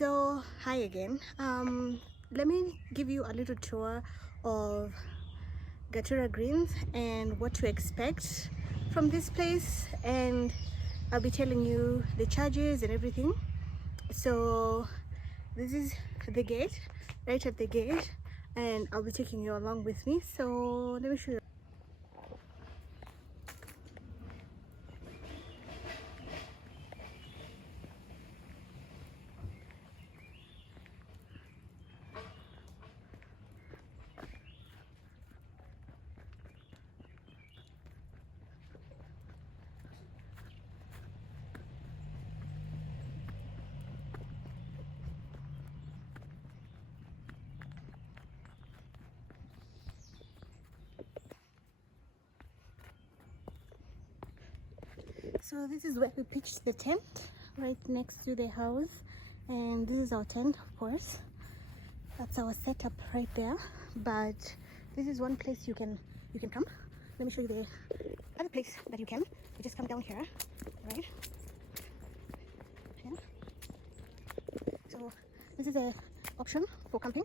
So hi again. Let me give you a little tour of Gatura Greens and what to expect from this place, and I'll be telling you the charges and everything. So this is the gate, right at the gate, and I'll be taking you along with me. So let me show you. So this is where we pitched the tent, right next to the house, and this is our tent, of course. That's our setup right there. But this is one place you can come. Let me show you the other place that you can. You just come down here, right? Yeah. So this is a option for camping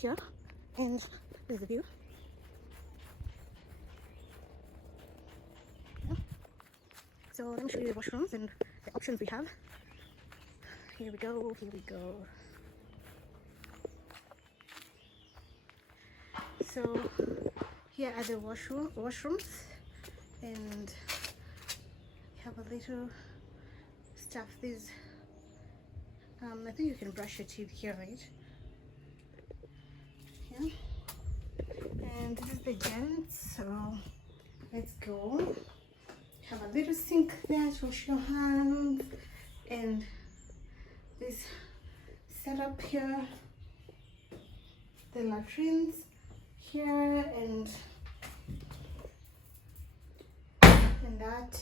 here, and there's the view. So let me show you the washrooms and the options we have. Here we go, here we go. So here are the washrooms, and you have a little stuff. These I think you can brush your teeth here, right? Yeah. And this is the gents, so let's go. Have a little sink there to wash your hands, and this setup here, the latrines here, and that,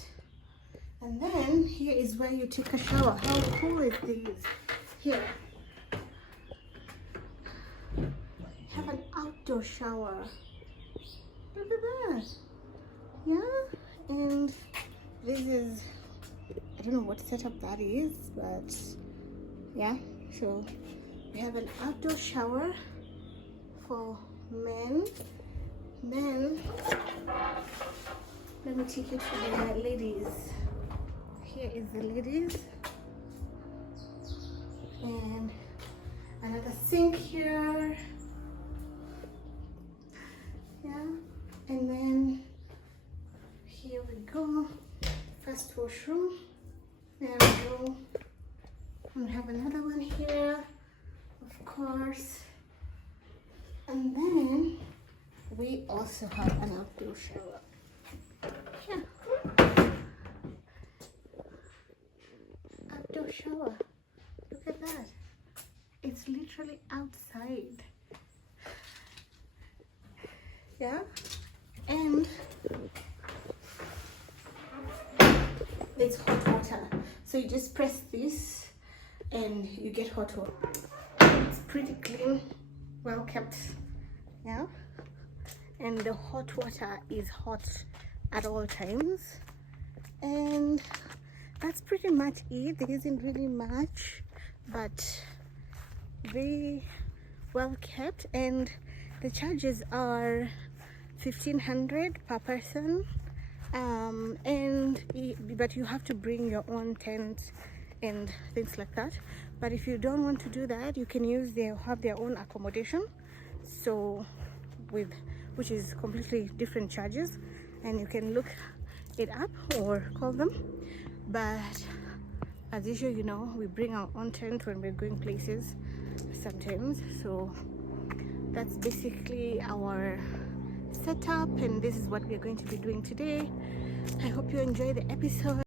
and then here is where you take a shower. How cool is this? Here have an outdoor shower. Look at that. Yeah, and this is, I don't know what setup that is, but yeah, so we have an outdoor shower for men. Then let me take it to the ladies. Here is the ladies, and another sink here. Yeah, and then here we go, first washroom. There we go. We have another one here, of course, and then we also have an outdoor shower. Yeah, outdoor shower. Look at that. It's literally outside. Yeah, and there's hot water. So you just press this and you get hot water. It's pretty clean, well kept. Yeah, and the hot water is hot at all times, and that's pretty much it. There isn't really much, but very well kept, and the charges are 1,500 per person, but you have to bring your own tent and things like that. But if you don't want to do that, you can have their own accommodation, so which is completely different charges, and you can look it up or call them. But as usual, you know, we bring our own tent when we're going places sometimes. So that's basically our setup, and this is what we're going to be doing today. I hope you enjoy the episode.